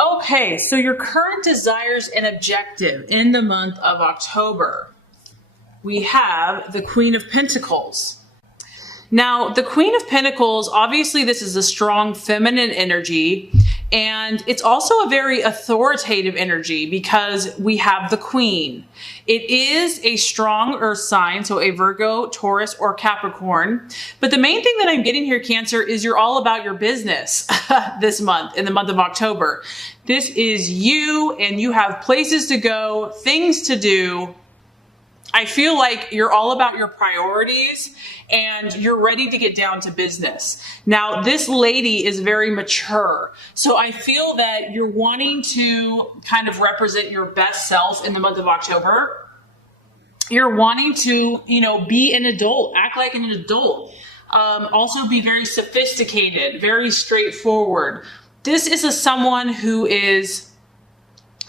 Okay, so your current desires and objective in the month of October. We have the Queen of Pentacles. Now, the Queen of Pentacles, obviously this is a strong feminine energy, and it's also a very authoritative energy because we have the Queen. It is a strong earth sign, so a Virgo, Taurus, or Capricorn. But the main thing that I'm getting here, Cancer, is you're all about your business this month, in the month of October. This is you, and you have places to go, things to do. I feel like you're all about your priorities and you're ready to get down to business. Now, this lady is very mature. So I feel that you're wanting to kind of represent your best self in the month of October. You're wanting to, be an adult, act like an adult. Also be very sophisticated, very straightforward. This is someone who is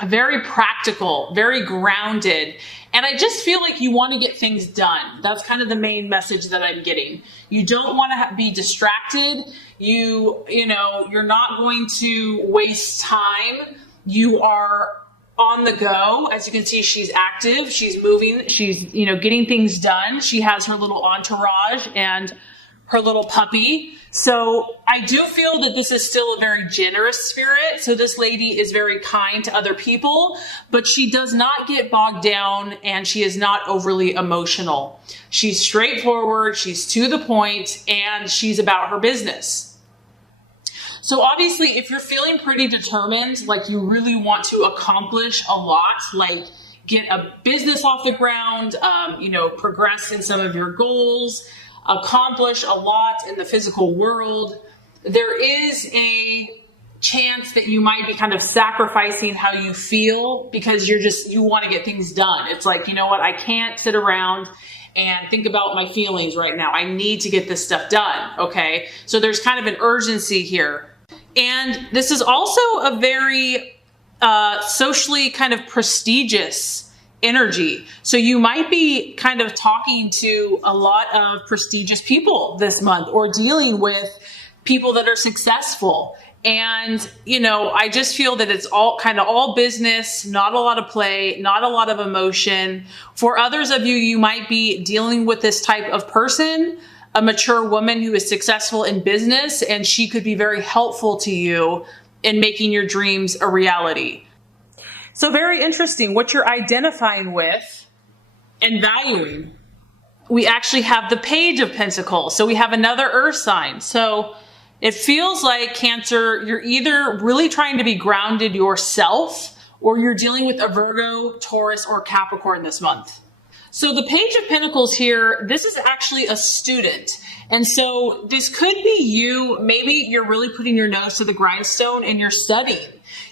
very practical, very grounded. And I just feel like you want to get things done. That's kind of the main message that I'm getting. You don't want to be distracted. You're not going to waste time. You are on the go. As you can see, she's active. She's moving. She's, getting things done. She has her little entourage and her little puppy. So I do feel that this is still a very generous spirit. So this lady is very kind to other people, but she does not get bogged down and she is not overly emotional. She's straightforward, she's to the point, and she's about her business. So obviously, if you're feeling pretty determined, like you really want to accomplish a lot, like get a business off the ground, progress in some of your goals, accomplish a lot in the physical world, there is a chance that you might be kind of sacrificing how you feel because you want to get things done. It's like, you know what, I can't sit around and think about my feelings right now. I need to get this stuff done. Okay. So there's kind of an urgency here. And this is also a very socially kind of prestigious energy. So you might be kind of talking to a lot of prestigious people this month or dealing with people that are successful. And, I just feel that it's all business, not a lot of play, not a lot of emotion. For others of you, you might be dealing with this type of person, a mature woman who is successful in business, and she could be very helpful to you in making your dreams a reality. So very interesting what you're identifying with and valuing. We actually have the Page of Pentacles. So we have another earth sign. So it feels like, Cancer, you're either really trying to be grounded yourself or you're dealing with a Virgo, Taurus, or Capricorn this month. So the Page of Pentacles here, this is actually a student. And so this could be you. Maybe you're really putting your nose to the grindstone and you're studying.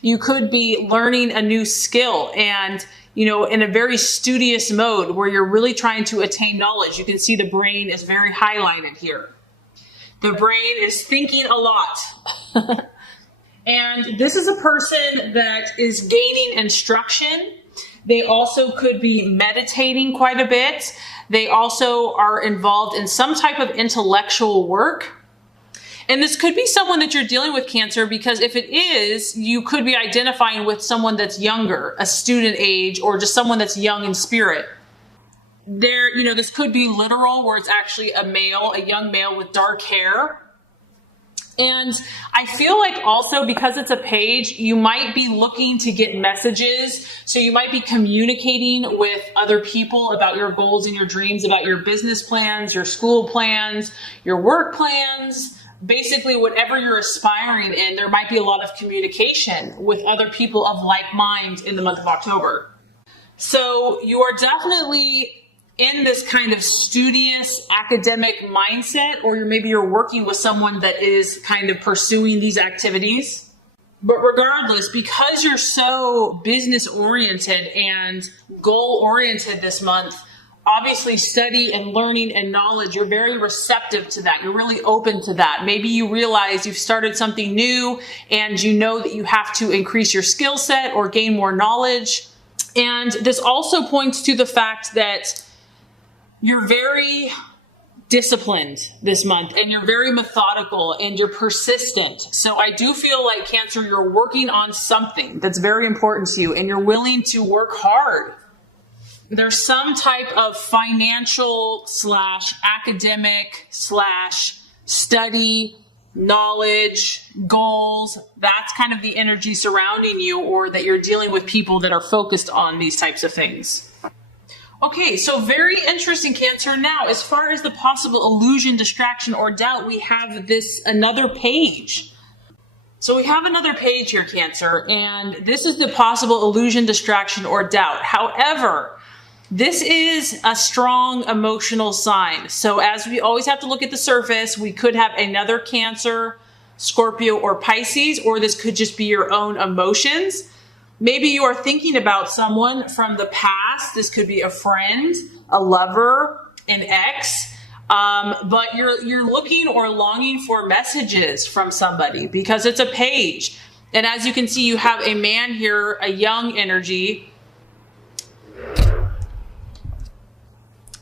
You could be learning a new skill and, in a very studious mode where you're really trying to attain knowledge. You can see the brain is very highlighted here. The brain is thinking a lot. And this is a person that is gaining instruction. They also could be meditating quite a bit. They also are involved in some type of intellectual work. And this could be someone that you're dealing with, Cancer, because if it is, you could be identifying with someone that's younger, a student age, or just someone that's young in spirit. This could be literal, where it's actually a young male with dark hair. And I feel like also because it's a page, you might be looking to get messages. So you might be communicating with other people about your goals and your dreams, about your business plans, your school plans, your work plans. Basically, whatever you're aspiring in, there might be a lot of communication with other people of like mind in the month of October. So you are definitely in this kind of studious academic mindset, or maybe you're working with someone that is kind of pursuing these activities. But regardless, because you're so business oriented and goal oriented this month, obviously study and learning and knowledge, you're very receptive to that. You're really open to that. Maybe you realize you've started something new and you know that you have to increase your skill set or gain more knowledge. And this also points to the fact that you're very disciplined this month, and you're very methodical and you're persistent. So I do feel like, Cancer, you're working on something that's very important to you and you're willing to work hard. There's some type of financial / academic / study, knowledge, goals. That's kind of the energy surrounding you, or that you're dealing with people that are focused on these types of things. Okay, so very interesting, Cancer. Now, as far as the possible illusion, distraction, or doubt, we have another page. So we have another page here, Cancer, and this is the possible illusion, distraction, or doubt. However, this is a strong emotional sign. So as we always have to look at the surface, we could have another Cancer, Scorpio, or Pisces, or this could just be your own emotions. Maybe you are thinking about someone from the past. This could be a friend, a lover, an ex, but you're looking or longing for messages from somebody because it's a page. And as you can see, you have a man here, a young energy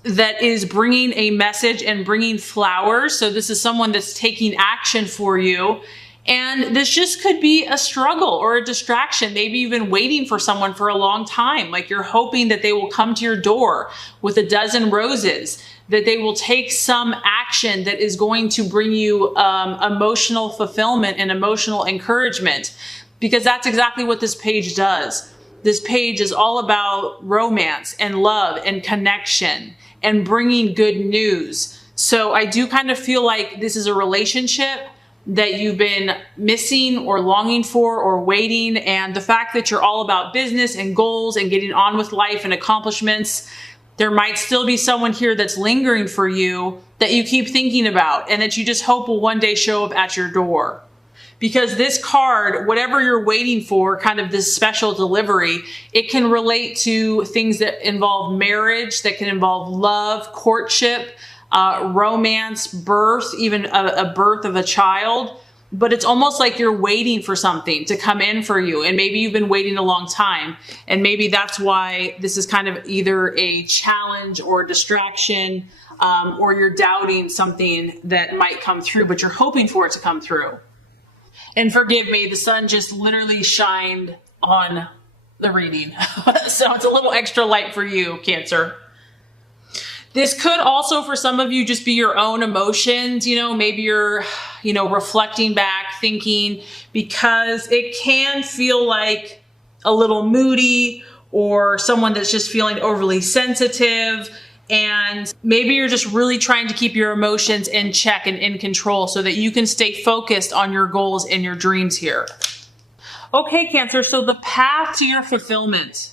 that is bringing a message and bringing flowers. So this is someone that's taking action for you. And this just could be a struggle or a distraction. Maybe you've been waiting for someone for a long time. Like you're hoping that they will come to your door with a dozen roses, that they will take some action that is going to bring you emotional fulfillment and emotional encouragement, because that's exactly what this page does. This page is all about romance and love and connection and bringing good news. So I do kind of feel like this is a relationship that you've been missing or longing for or waiting. And the fact that you're all about business and goals and getting on with life and accomplishments, there might still be someone here that's lingering for you that you keep thinking about and that you just hope will one day show up at your door. Because this card, whatever you're waiting for, kind of this special delivery, it can relate to things that involve marriage, that can involve love, courtship, romance, birth, even a birth of a child. But it's almost like you're waiting for something to come in for you. And maybe you've been waiting a long time. And maybe that's why this is kind of either a challenge or a distraction, or you're doubting something that might come through, but you're hoping for it to come through. And forgive me, the sun just literally shined on the reading. So it's a little extra light for you, Cancer. This could also, for some of you, just be your own emotions. Maybe you're, reflecting back, thinking, because it can feel like a little moody or someone that's just feeling overly sensitive. And maybe you're just really trying to keep your emotions in check and in control so that you can stay focused on your goals and your dreams here. Okay, Cancer, so the path to your fulfillment.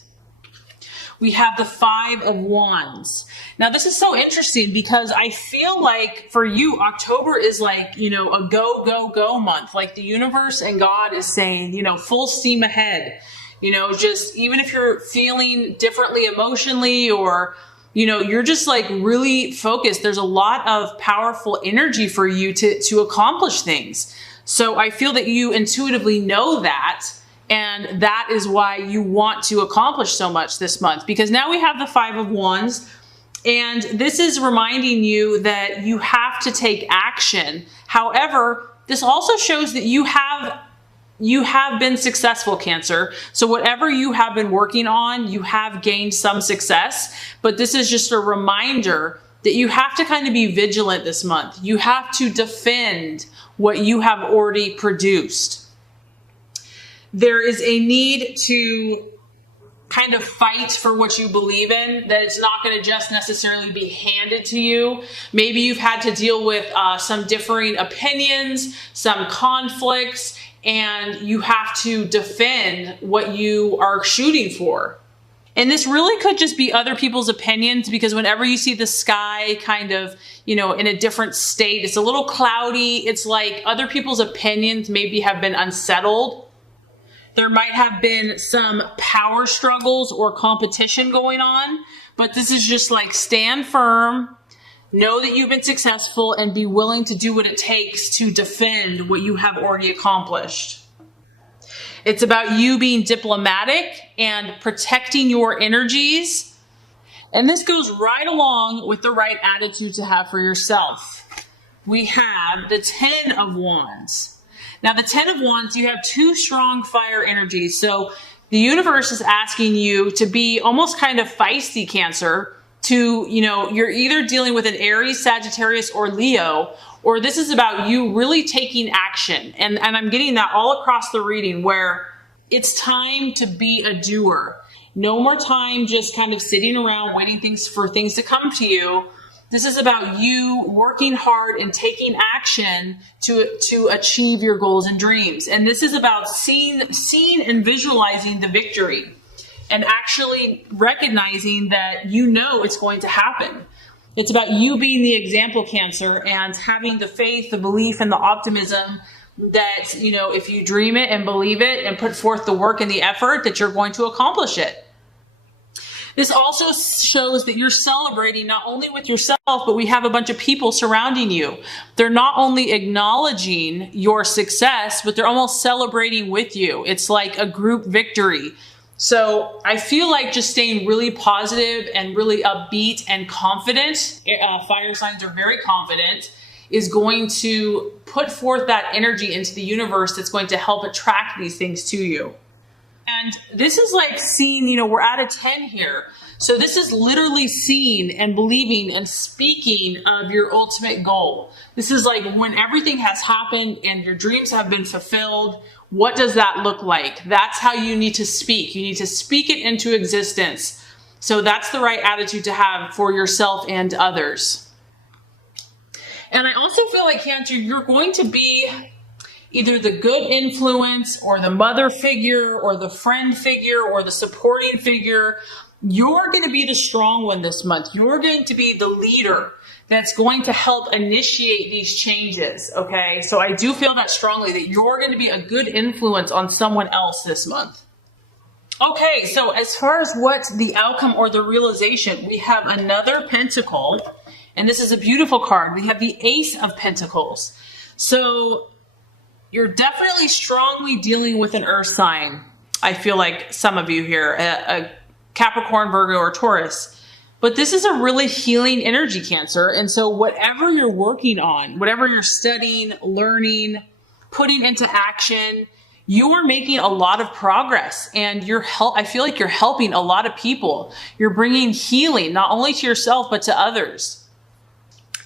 We have the 5 of Wands. Now, this is so interesting because I feel like for you, October is like, a go, go, go month. Like the universe and God is saying, full steam ahead. Just even if you're feeling differently emotionally or you're just like really focused. There's a lot of powerful energy for you to accomplish things. So I feel that you intuitively know that. And that is why you want to accomplish so much this month, because now we have the 5 of Wands. And this is reminding you that you have to take action. However, this also shows that you have been successful, Cancer. So whatever you have been working on, you have gained some success. But this is just a reminder that you have to kind of be vigilant this month. You have to defend what you have already produced. There is a need to kind of fight for what you believe in, that it's not going to just necessarily be handed to you. Maybe you've had to deal with some differing opinions, some conflicts, and you have to defend what you are shooting for. And this really could just be other people's opinions, because whenever you see the sky kind of, in a different state, it's a little cloudy. It's like other people's opinions maybe have been unsettled. There might have been some power struggles or competition going on, but this is just like stand firm, know that you've been successful, and be willing to do what it takes to defend what you have already accomplished. It's about you being diplomatic and protecting your energies. And this goes right along with the right attitude to have for yourself. We have the 10 of Wands. Now, the 10 of Wands, you have two strong fire energies. So the universe is asking you to be almost kind of feisty, Cancer, you're either dealing with an Aries, Sagittarius, or Leo, or this is about you really taking action. And I'm getting that all across the reading where it's time to be a doer. No more time just kind of sitting around waiting for things to come to you. This is about you working hard and taking action to achieve your goals and dreams. And this is about seeing and visualizing the victory and actually recognizing that it's going to happen. It's about you being the example, Cancer, and having the faith, the belief, and the optimism that, if you dream it and believe it and put forth the work and the effort, that you're going to accomplish it. This also shows that you're celebrating not only with yourself, but we have a bunch of people surrounding you. They're not only acknowledging your success, but they're almost celebrating with you. It's like a group victory. So I feel like just staying really positive and really upbeat and confident, fire signs are very confident, is going to put forth that energy into the universe that's going to help attract these things to you. And this is like seeing, we're at a 10 here. So this is literally seeing and believing and speaking of your ultimate goal. This is like when everything has happened and your dreams have been fulfilled. What does that look like? That's how you need to speak. You need to speak it into existence. So that's the right attitude to have for yourself and others. And I also feel like, Cancer, you're going to be either the good influence or the mother figure or the friend figure or the supporting figure. You're going to be the strong one this month. You're going to be the leader that's going to help initiate these changes, okay? So I do feel that strongly, that you're going to be a good influence on someone else this month. Okay, so as far as what's the outcome or the realization, we have another pentacle, and this is a beautiful card. We have the Ace of Pentacles. So you're definitely strongly dealing with an earth sign. I feel like some of you here, a Capricorn, Virgo, or Taurus. But this is a really healing energy, Cancer. And so whatever you're working on, whatever you're studying, learning, putting into action, you are making a lot of progress. And I feel like you're helping a lot of people. You're bringing healing, not only to yourself, but to others.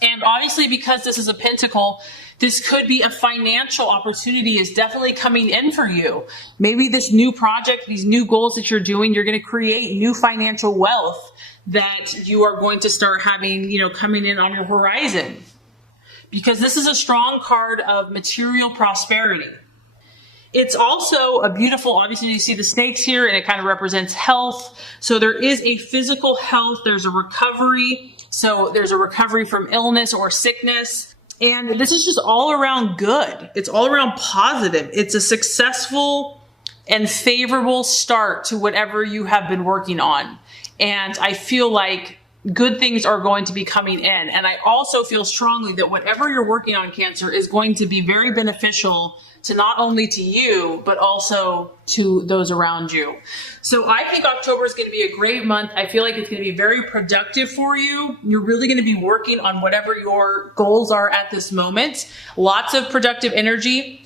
And obviously, because this is a pentacle, this could be a financial opportunity is definitely coming in for you. Maybe this new project, these new goals that you're doing, you're going to create new financial wealth that you are going to start having, coming in on your horizon. Because this is a strong card of material prosperity. It's also a beautiful, obviously you see the snakes here and it kind of represents health. So there is a physical health, there's a recovery. So there's a recovery from illness or sickness. And this is just all around good. It's all around positive. It's a successful and favorable start to whatever you have been working on. And I feel like good things are going to be coming in. And I also feel strongly that whatever you're working on, Cancer, is going to be very beneficial to not only to you, but also to those around you. So I think October is going to be a great month. I feel like it's going to be very productive for you. You're really going to be working on whatever your goals are at this moment. Lots of productive energy.